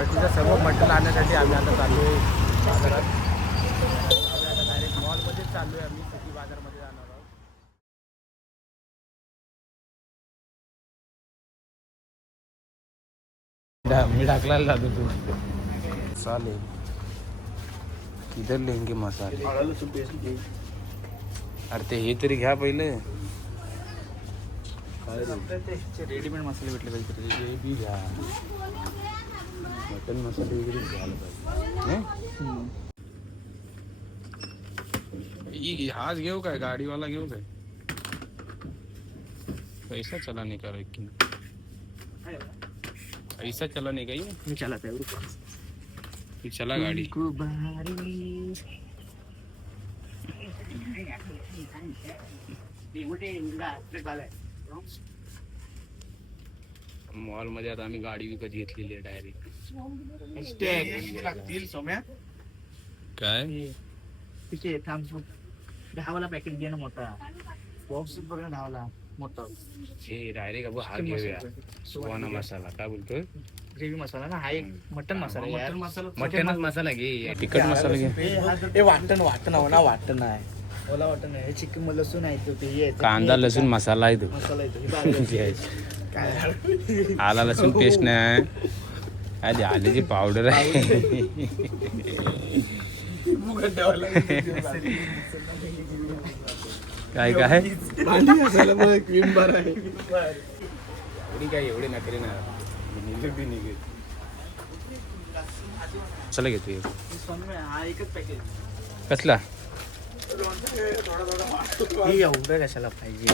पार्टीचं सर्व मटेरियल आणण्यासाठी आम्ही आता चाललो आहे बाजारात. आम्ही आता डायरेक्ट मॉलमध्येच चाललो आहे. आम्ही सिटी बाजारमध्ये जाणार आहोत. मी टाकलायला जातो तू चालेल. किधर लेंगे मसाले? अरे ते हे तरी घ्या पहिले. रेडीमेड मसाले भेटले काहीतरी हे बी घ्या. मटन मसाले वगैरे घ्यायला पाहिजे. हाच घेऊ काय? गाडीवाला घेऊ काय? पैसा चला नाही का? पैसा चला नाही काही. मी चलाता है चला गाडी. मॉल मध्ये आता आम्ही गाडी विकत घेतलेली आहे डायरेक्ट. काय तिथे दहावाला पॅकेट घे ना मोठा बॉक्स बघ ना दहावाला मोठा. हे डायरेक्ट अब हा घेऊया सुहाना मसाला. काय बोलतोय? ग्रेव्ही मसाला ना हा एक मटन मसाला. मटनच मसाला घे. तिखट मसाला घे. हे वाटण ना वाटण आहे. ओला वाटण आहे. चिकन मध्ये लसूण आहे तो ते कांदा लसूण मसाला आहे तो. मसाला काय आला लसूण पेस्ट नाही. अरे आल्याची पावडर आहे. काय काय एवढी काय एवढी नकरी ना निघेल. चला घेतो. हा एकच पॅकेट कसला? एवढं कशाला पाहिजे?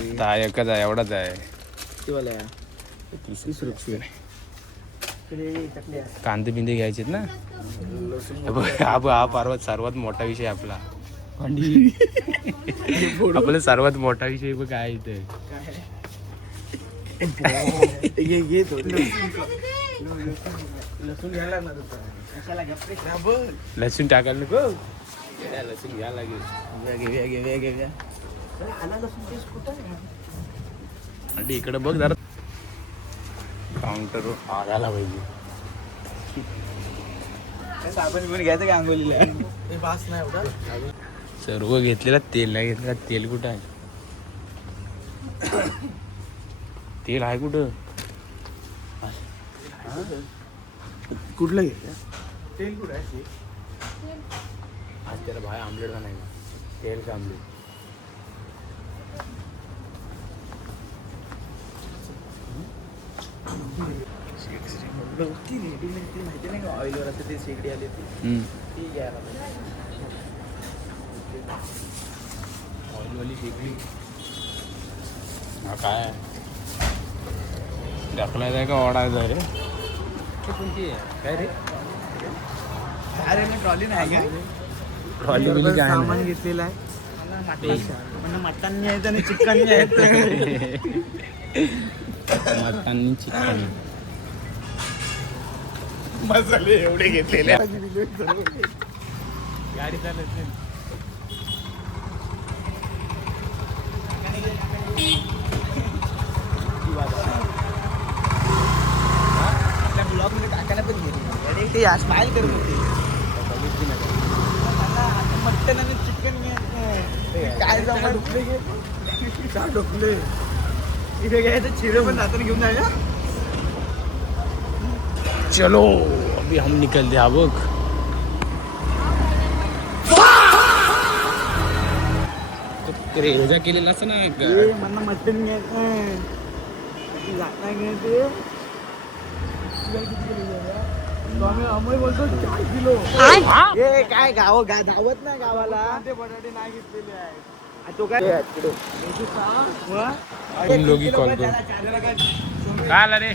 एकच आहे एवढाच आहे. वाला 30 रुपये. कांदे बिंदे घ्यायचे ना. हा पर्वत सर्वात मोठा विषय आपला. आपला सर्वात मोठा विषय बघ काय इथे. लसूण टाकायला नको. लसूण घ्या लागेल. आणि इकडे बघ जरा काउंटर आगायला पाहिजे. साबण पण घ्यायचं का आंघोळीला? पास नाही एवढा. सर्व घेतलेला तेल नाही घेतलेला. तेल कुठं आहे? तेल आहे कुठं? कुठलं घेतलं तेल? कुठं आहे? आज त्याला भाई आमलेट का नाही का? तेल का आमलेट? माहिती नाही का ऑइलवर असं ते शेगडी आली ती घ्यायला ऑइलवाली शेगडी. हा काय ढकलायचं आहे का ओढायचं आहे रे? कोणती आहे काय रे? अरे मी ट्रॉली नाही का? ट्रॉली बिली काय सामान घेतलेलं आहे. मटन न्यायचं आणि चिकन न्यायचं. मटन चिकन मसाले एवढे घेतलेले. गाडी चालत नाही. ब्लॉग मध्ये टाकायला पण घेतली. ते स्माइल करून मटन आणि चिकन काय जमा ढोकले इथे घ्यायचं. चिरं पण जाताना घेऊन जायला. चलो अभी हम निकलते हैं. बघ रेजा केलेला असं ना मला मटन घ्यायचं जाता घ्यायचे. अमोल बोलतो 4 किलो. काय धावत नाही गावाला. ते बटाटे नाही घेतलेले आहे. तो काय लोगी कॉल करू. काय आला रे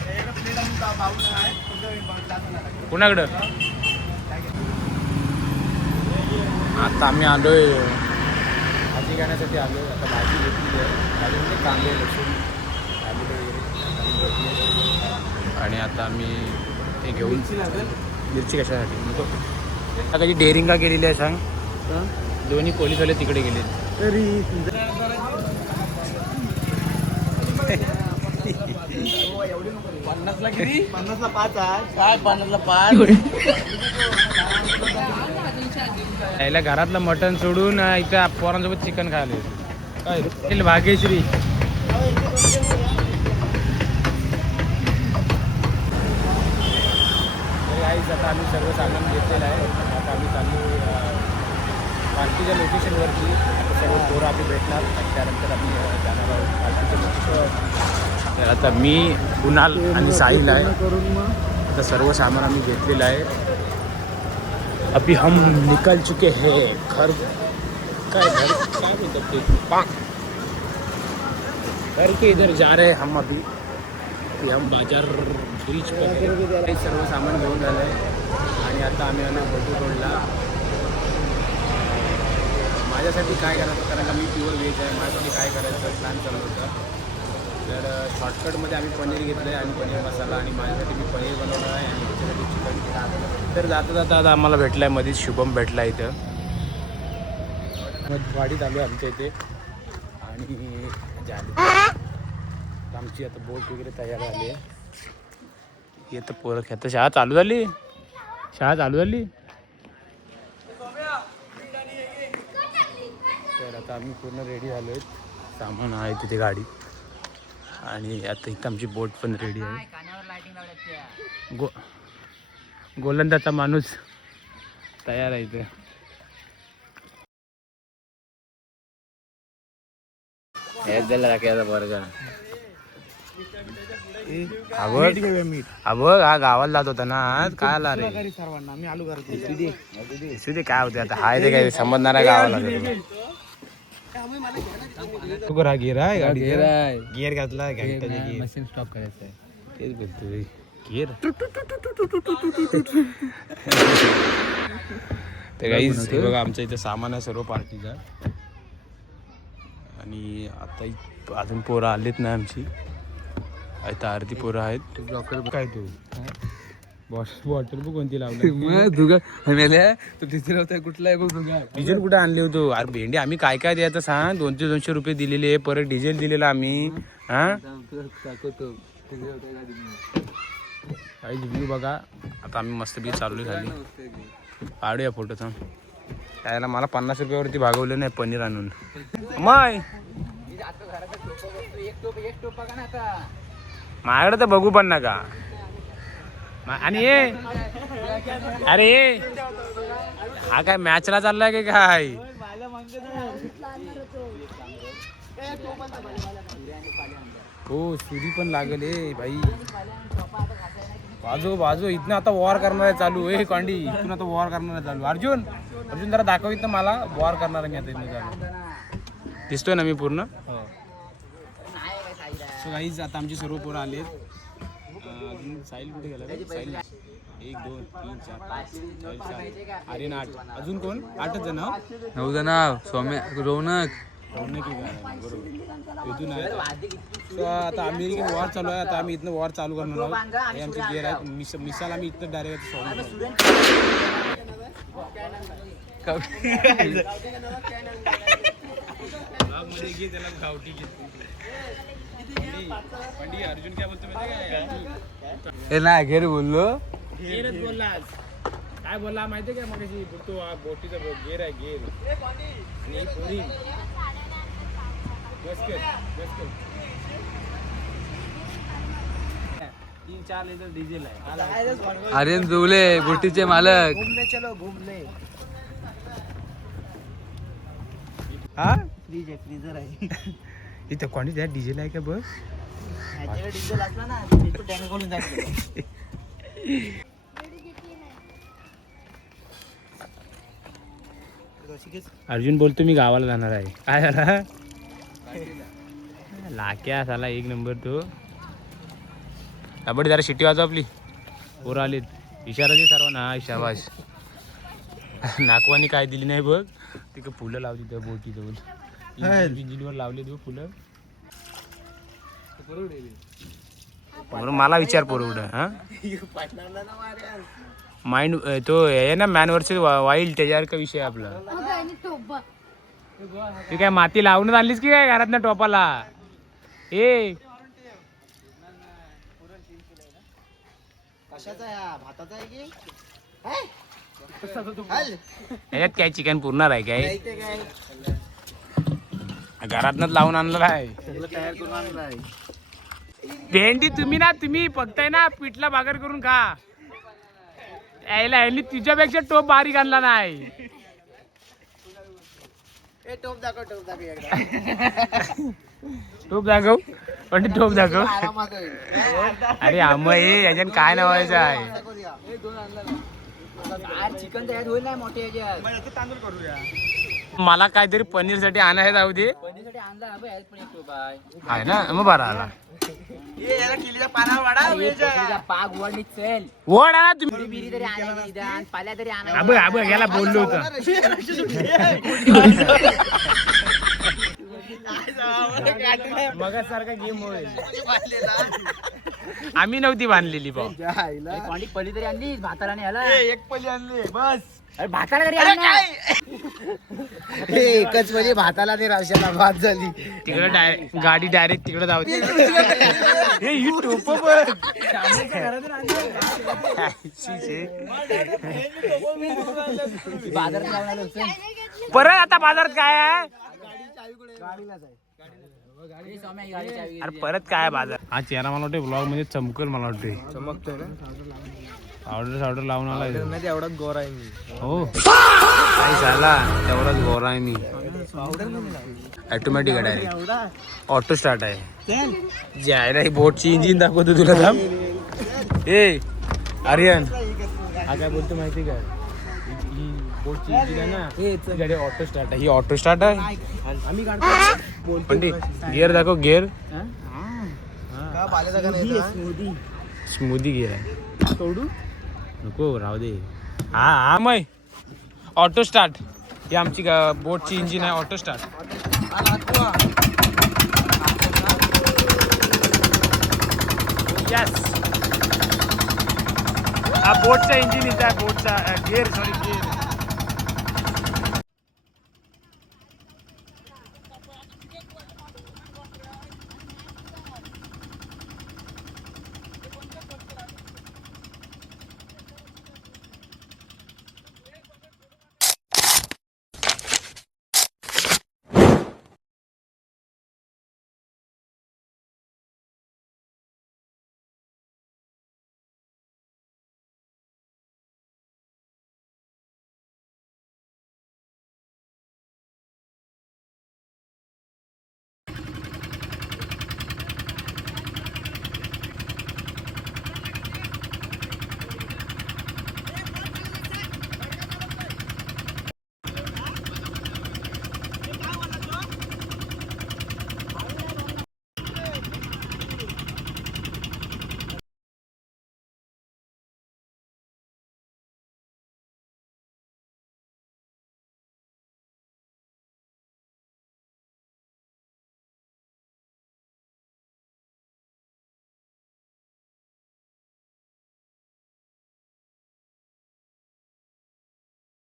कुणाकडं? आता आम्ही आलोय भाजी खाण्यासाठी आलोय. आता भाजी घेतली आहे. भाजीमध्ये कांदे लसूण आणि आता आम्ही ते घेऊन मिरची कशासाठी नको. आता कधी डेअरिंग का केलेली आहे सांग? दोन्ही पोलीसवाले तिकडे गेले. 50ला किती? 50ला 5 आहे. काय 50ला 5? यायला घरातलं मटण सोडून इथं पोरांसोबत चिकन खायला येतो. काय भाग्यश्री आता आम्ही सर्व सामान घेतलेलं आहे. आता आम्ही चालू पार्टीच्या लोकेशनवरती. आता सर्व पोरं आम्ही भेटणार आणि त्यानंतर आम्ही जाणार आहोत पार्टीच्या लोकेशनवर. तर आता मी कुणाल आणि साहिल आहे. आता सर्व सामान आम्ही घेतलेलं आहे. अभी हम निकल चुके हैं घर. काय बोलतात ते घर के इधर जा रहे हम अभी. हम बाजार ब्रिज पर हे सर्व सामान घेऊन झालं आहे आणि आता आम्ही आलो फोटो रोडला. माझ्यासाठी काय करायचं कारण का मी प्युअर व्हेज आहे. माझ्यासाठी काय करायचं प्लॅन चालू होता. तर शॉर्टकटमध्ये आम्ही पनीर घेतलं आहे आणि पनीर मसाला आणि माझ्यासाठी मी पनीर बनवलं आहे आणि त्याच्यासाठी चिकन केलं. तर जाता जाता आता आम्हाला भेटला आहे मध्येच शुभम भेटला इथं. मग वाडीत आलो आमच्या इथे आणि आमची आता बोट वगैरे तयार झाली आहे. येतं पोरं खेळतं. शाळा चालू झाली. तर आता आम्ही पूर्ण रेडी झालो आहेत. सामान आहे तिथे गाडी आणि आता इथं आमची बोट पण रेडी आहे. गोलंदाचा माणूस तयार आहे इथे. हा गावाला जात होता ना आज. काय आला रे सर्वांना मी आलू करतो. काय होते आता हाय ते काय समजणारा गावाला. तू हा गिअर आहे गाडी. गिअर घातला मशीन स्टॉप करायचं आहे. तेच बोलतोय गिअर. ते काहीच बघा आमच्या इथे सामान आहे सर्व पार्टीचा. आणि आता अजून पोरं आलेत ना आमची. आता अर्धी पोरं आहेत. काय तू बॉटल बघ कोणती लावली. कुठला आहे बघ. डिझेल कुठे आणली होतो. अरे भेंडी आम्ही काय काय द्यायचं सांग. 200 रुपये दिलेले. परत डिझेल दिलेला आम्ही. हा काही व्ह्यू बघा. आता आम्ही मस्तपैकी चालू झाली. काढूया फोटो थांब. त्याला मला 50 रुपयावरती भागवलं नाही पनीर आणून. माय माझ्याकडे तर बघू पण नका. आणि अरे हा काय मॅचला चाललाय की काय. हो सुरी पण लागल भाई. बाजू इथनं आता वॉर करणार आहे चालू. कांडी इथून आता वॉर करणार आहे चालू. अर्जुन जरा दाखव इथं मला. वॉर करणार आहे मी आता इथनं चालू. दिसतोय ना मी पूर्ण. सो गाईज आता आमची सर्व पोरं आलेत. साहिल कुठे गेला. साहिल 1 2 3 4 5 6 7 आर्यन 8. अजून कोण. 8च जण. 9 जण. सौम्या रौनक की काय बरोबर इथून आहे. सो आता अमेरिकन वॉर चालू आहे. आता आम्ही इथनं वॉर चालू करणार आहोत. हे आमचे गिअर आहेत. मिसाल आम्ही इथनं डायरेक्ट त्याला गावठी घेतो. अर्जुन काय बोलतो माहिती नाही घेर बोललो. गेरच बोलला. काय बोलला माहितीये का मग तो बोटीचा गेर आहे. गेर आणि पोरी. तीन 4 लिटर डिझेल आहे. आर्यन जोवले बोटीचे मालक. घुमले. हा फ्रीज आहे. फ्रीजर आहे. इथं कोणी त्या डिझेल आहे का बस. डिझेल असला ना टँक खोलून जायचं. अर्जुन बोलतो मी गावाला जाणार आहे. काय झाला लाक्या झाला 1 नंबर तो. कबड्डी जरा शिट्टी वाजव आपली. पोरं आलीत. इशारा दे सर्वांना. शाबाश. नाकवानी काय दिली नाही बघ. तिकडे फुलं लावली त्या बोटीजवळ. इंजिनवर लावले तू फुलं. मला विचार पोरवड. हा माइंड तो आहे ना मॅन वर्सेस वाईल्ड. त्याच्यावर का विषय आपला. ते काय माती लावूनच आणलीस की काय घरात ना टोपाला. कशाचा आहे भाताचा आहे की याच्यात काय चिकन पुरणार आहे काय घरातनच लावून आणलेलं आहे तयार करून आणला आहे. भेंडी तुम्ही फक्त आहे ना पिठला भाकर करून खा यायला ह्यांनी तुझ्यापेक्षा टोप बारीक आणला नाही ए टोप दाखव एकदा टोप दाखव पण टोप दाखव आरामात होईल. अरे आम्ही हे याच्यात काय नावायचं आहे चिकन तयार होईल नाही मोठे याच्यात तांदूळ करूया मला काहीतरी पनीर साठी आणायला जाऊ दे पनीरसाठी आणला पण एक टोप आहे आहे ना मग बरं आला याला किलीच्या पानावर वाढा पाग वडली चल वड आणा तुम्ही बिरी तरी आणायची आणि पाल्या तरी अब याला बोललो होतं मग सारखा गेम होईल आम्ही नव्हती बांधलेली भाऊ पली तरी आणली भाताला नाही आला एक पली आणली बस अरे भाताला तरी एकच म्हणजे भाताला ते राशाला भात झाली तिकडे गाडी डायरेक्ट तिकडे धावते हे ही टोप बघ. परत आता बाजारात काय आहे अरे परत काय आहे बाजार हा चेहरा मला वाटते ब्लॉग मध्ये चमकल मला वाटते चमकतोय ना ऑर्डर लावून आला नाही एवढाच गोर आहे मी हो काही झाला तेवढाच गोरा आहे मी ऑटोमॅटिक आहे डायरेक्ट ऑटो स्टार्ट आहे जे आहे ना ही बोटची इंजिन दाखवतो तुला थांब ए आर्यन हा काय बोलतो माहिती का ही बोटची इंजिन आहे ना गाडी ऑटो स्टार्ट आहे ही ऑटो स्टार्ट आहे आम्ही काढतो पण गिअर दाखव गिअर स्मूदी गिअर आहे तोडू नको राहू दे हा मग ऑटो स्टार्ट ही आमची बोटची इंजिन आहे ऑटो स्टार्ट यस हा बोटचा इंजिन इथं आहे बोटचा गिअर सॉरी गिअर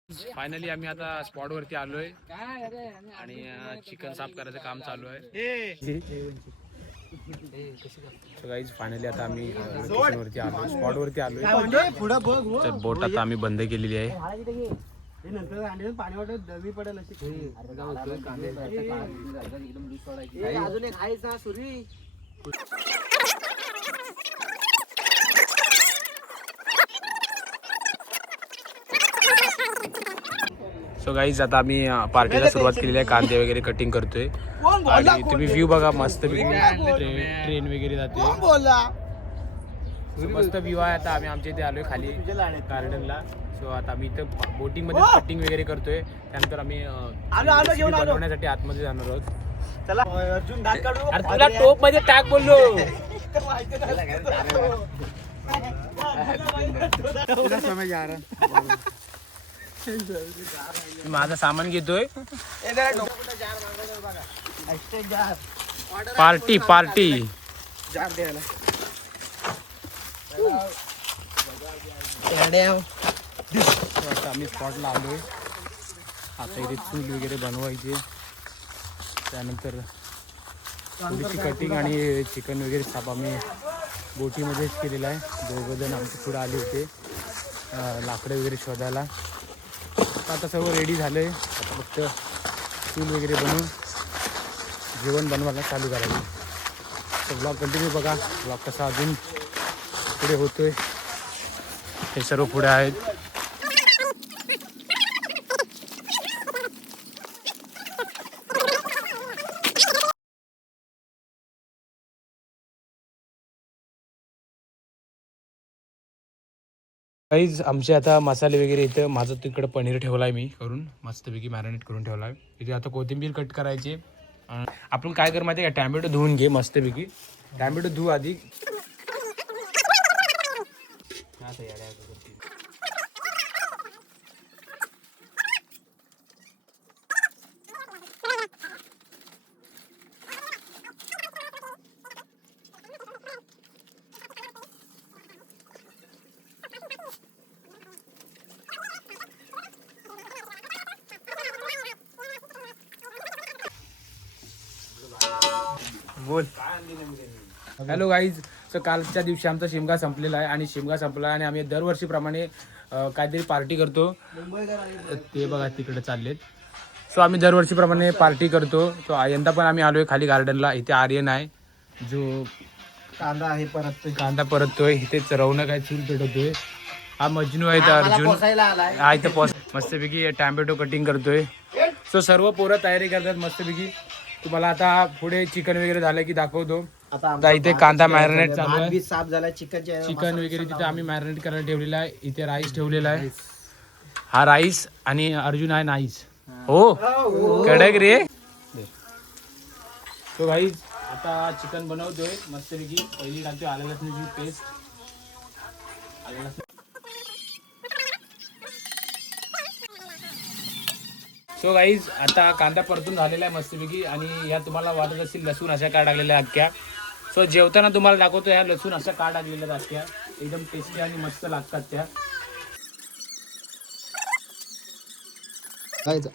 फायनली आम्ही आता स्पॉट वरती आलोय आणि चिकन साफ करायचं काम चालू आहे गाईज फायनली आता आम्ही लोकेशन वरती आलोय स्पॉट वरती आलोय तर बोट आता आम्ही बंद केलेली आहे पाणी वाटत दवी पडेल अजून एक आहेच ना सुरी सो गाईज आता आम्ही पार्टीला सुरुवात केलेली आहे कांदे वगैरे कटिंग करतोय आणि तुम्ही व्ह्यू बघा मस्त ट्रेन वगैरे जाते मस्त व्ह्यू आहे आता आम्ही आमच्या इथे आलोय खाली गार्डनला सो आता आम्ही इथं बोटिंग मध्ये कटिंग वगैरे करतोय त्यानंतर आम्ही बनवण्यासाठी आतमध्ये जाणार आहोत चला अर्जुन दात काढू अरे तुला टोप मध्ये टाक बोललो माझं सामान घेतोय पार्टी जार द्यायला आता आम्ही स्पॉटला आलोय आता इथे चूल वगैरे बनवायचे त्यानंतर थोडीशी कटिंग आणि चिकन वगैरे साप आम्ही बोटीमध्येच केलेला आहे. दोघं जण आमचे पुढे आले होते लाकडं वगैरे शोधायला. आता सर्व रेडी झालं आहे. आता फक्त चूल वगैरे बनवून जेवण बनवायला चालू करायचं. तर ब्लॉग कंटिन्यू बघा. ब्लॉग कसा अजून पुढे होतोय. हे सर्व पुढे आहेत. काहीच आमचे आता मसाले वगैरे इथं माझं तिकडं पनीर ठेवला आहे मी करून मस्तपैकी मॅरिनेट करून ठेवला आहे. इथे आता कोथिंबीर कट करायची. आपण काय कर माहिती आहे का, टॅमॅटो धुवून घे मस्तपैकी. टॅमॅटो धुवू आधी. बोल. Hello guys. तर कालच्या दिवशी आमचा शिमगा संपलेला आहे आणि शिमगा संपला आणि आम्ही दरवर्षीप्रमाणे काहीतरी पार्टी करतो. ते बघा तिकडे चाललेत. सो आम्ही दरवर्षीप्रमाणे पार्टी करतो. तो यंदा पण आम्ही आलोय खाली गार्डनला. इथे आर्यन आहे जो कांदा परततोय. इथेच रौनक आहे चूल पेटवतोय. हा मजनू आहे. तर अर्जुन हा इथं मस्तपैकी टॅमॅटो कटिंग करतोय. सो सर्व पोरं तयारी करतात मस्तपैकी. तुम्हाला आता पुढे चिकन वगैरे झालं की दाखवतो. आता इथे कांदा मॅरिनेट चालू आहे. साफ झाला चिकन वगैरे तिथे आम्ही मॅरिनेट करायला ठेवलेला आहे. इथे राईस ठेवलेला आहे. हा राईस आणि अर्जुन आहे नाईस. हो कडक रे. तो भाई आता चिकन बनवतोय मस्तपैकी. पहिली टाकतोय आलं लसणाची पेस्ट. सो गाईज आता कांदा परतून झालेला आहे मस्तपैकी. आणि ह्या तुम्हाला वाटत असतील लसूण अशा का टाकलेल्या अख्ख्या. सो जेवताना तुम्हाला दाखवतो ह्या लसूण अशा का टाकलेल्या अख्ख्या. एकदम टेस्टी आणि मस्त लागतात त्या.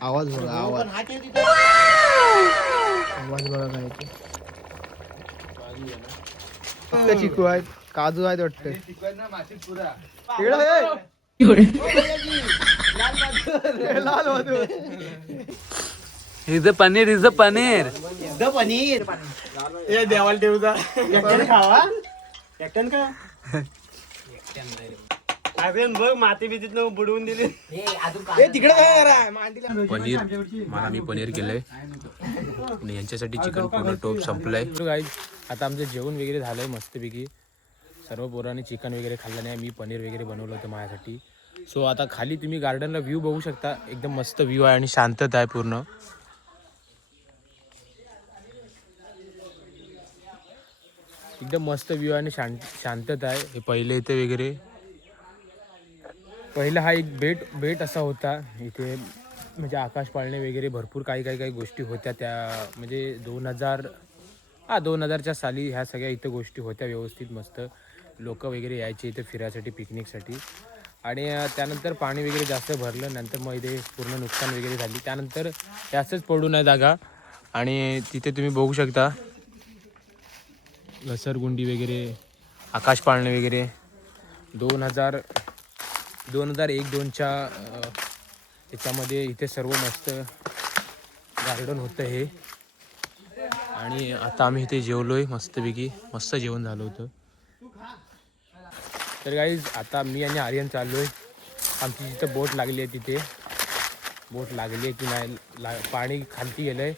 आवाज बघा. आवाज बघा काय चिकू आहेत, काजू आहेत वाटतं. इथं पनीर इथं पनीर पनीर देवाला ठेवता खावा एकट्यान का बघ माती बितीत बुडवून दिली. तिकडे पनीर मला मी पनीर केलंय आणि यांच्यासाठी चिकन पूर्ण टोप संपलंय. गाईज आता आमचं जेवण वगैरे झालंय मस्तपैकी. सर्व पोरांनी चिकन वगैरे खाल्लं नाही. मी पनीर वगैरे बनवलं होतं माझ्यासाठी. सो आता खाली तुम्ही गार्डनला व्ह्यू बघू शकता. एकदम मस्त व्ह्यू आहे आणि शांतता आहे पूर्ण. एकदम मस्त व्ह्यू आहे आणि शांतता आहे. हे पहिले इथे वगैरे पहिला हा एक बेट असा होता. इथे म्हणजे आकाश पाळणे वगैरे भरपूर काही गोष्टी होत्या त्या. म्हणजे 2000च्या साली ह्या सगळ्या इथं गोष्टी होत्या व्यवस्थित मस्त. लोक वगैरे यायचे इथे फिरायसाठी पिकनिकसाठी. आणि त्यानंतर पाणी वगैरे जास्त भरलं. नंतर मग इथे पूर्ण नुकसान वगैरे झाली. त्यानंतर हे असंच पडून आहे जागा. आणि तिथे तुम्ही बघू शकता घसरगुंडी वगैरे आकाश पाळणे वगैरे 2001-2च्या त्याच्यामध्ये इथे सर्व मस्त गार्डन होतं हे. आणि आता आम्ही इथे जेवलोय मस्तपैकी. मस्त जेवण झालं होतं. तर गाईज आता मी आणि आर्यन चाललोय. आमची जिथं बोट लागली आहे तिथे बोट लागली आहे की नाही पाणी खालती गेलं आहे.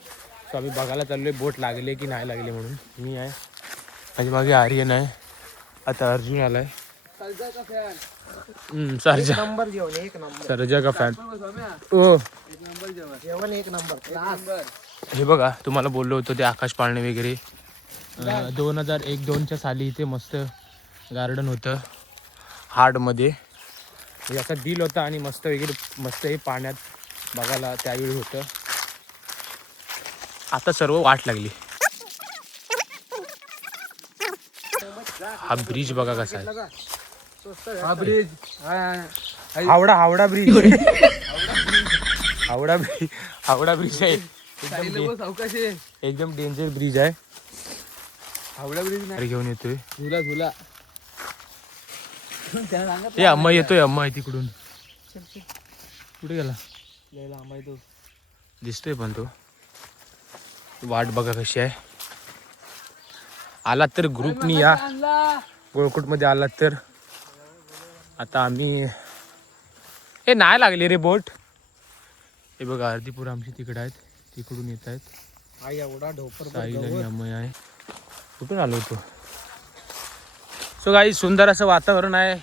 सो आम्ही बघायला चाललोय बोट लागली आहे की नाही लागली म्हणून. मी आहे माझ्या मागे आर्यन आहे. आता अर्जुन आलाय. सरजा का फॅन. ओ जेवण एक नंबर. हे बघा तुम्हाला बोललो होतो ते आकाश पाळणे वगैरे 2001-2च्या साली इथे मस्त गार्डन होतं हार्डमध्ये. याचा दिल होता आणि मस्त वगैरे मस्त हे पाण्यात बघायला त्यावेळी होतं. आता सर्व वाट लागली. हा ब्रिज बघा कसा आहे. हा bridge Howrah bridge Howrah bridge आहे. एकदम डेंजर ब्रिज आहे. हावडा ब्रिज घेऊन येतोय झुला हे अम्मा येतोय, अम्मा आहे तिकडून. कुठे गेला? दिसतोय पण तो. वाट बघा कशी आहे. आलात तर ग्रुपनी या, गोळकोटमध्ये आलात तर. आता आम्ही हे नाही लागले रे बोट. हे बघा अर्धी पोरं आमची तिकडे आहेत, तिकडून येत आहेत. एवढा ढोपर साहिल आणि अमय आहे. कुठून आलो होतो. सो काही सुंदर असं वातावरण आहे,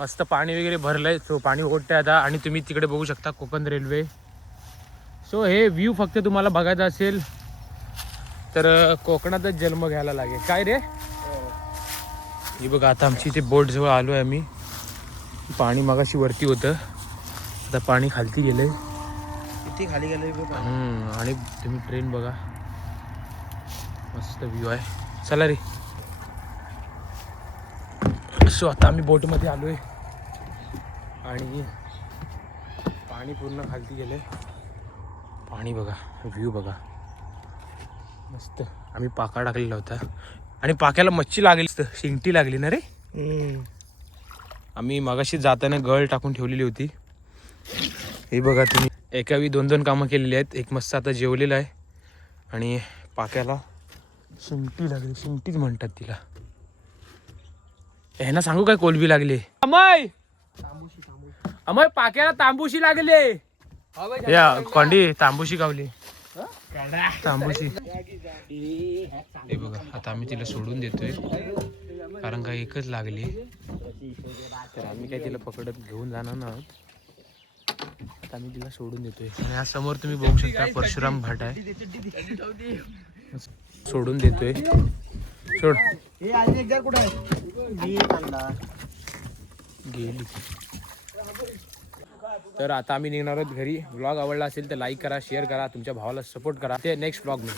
मस्त पाणी वगैरे भरलंय. सो पाणी ओढतंय आता. आणि तुम्ही तिकडे बघू शकता कोकण रेल्वे. सो हे व्ह्यू फक्त तुम्हाला बघायचा असेल तर कोकणातच जन्म घ्यायला लागेल. काय रे हे बघा आता आमची इथे बोट जवळ आलो आहे आम्ही. पाणी मगाशी वरती होतं, आता पाणी खालती गेलंय. किती खाली गेले आणि तुम्ही ट्रेन बघा, मस्त व्ह्यू आहे. चला रे. सो आता आम्ही बोटमध्ये आलोय आणि पाणी पूर्ण खालती गेलंय. पाणी बघा, व्ह्यू बघा मस्त. आम्ही पाका टाकलेला होता आणि पाक्याला मच्छी लागली, शिंगटी लागली ना रे. आम्ही मगाशी जाताना गळ टाकून ठेवलेली होती. हे बघा तुम्ही, एकावी 2-2 कामं केलेली आहेत. एक मस्त आता जेवलेलं आहे आणि पाक्याला शिंगटी लागली, शिंगटीच म्हणतात तिला. ह्यांना सांगू काय कोलबी लागली. अमय अमय पाक्याला तांबूशी लागले. या कोंडी तांबूशी गावली, तांबूशी. हे बघा आता आम्ही तिला सोडून देतोय कारण का एकच लागली. तर आम्ही काय तिला पकडत घेऊन जाणार ना, आता आम्ही तिला सोडून देतोय. आणि हा समोर तुम्ही बघू शकता परशुराम घाट आहे. सोडून देतोय. सोड गेली. तर आता आम्ही निघणार आहोत घरी. व्लॉग आवडला असेल तर लाईक करा, शेअर करा, तुमच्या भावाला सपोर्ट करा. ते नेक्स्ट व्लॉग मी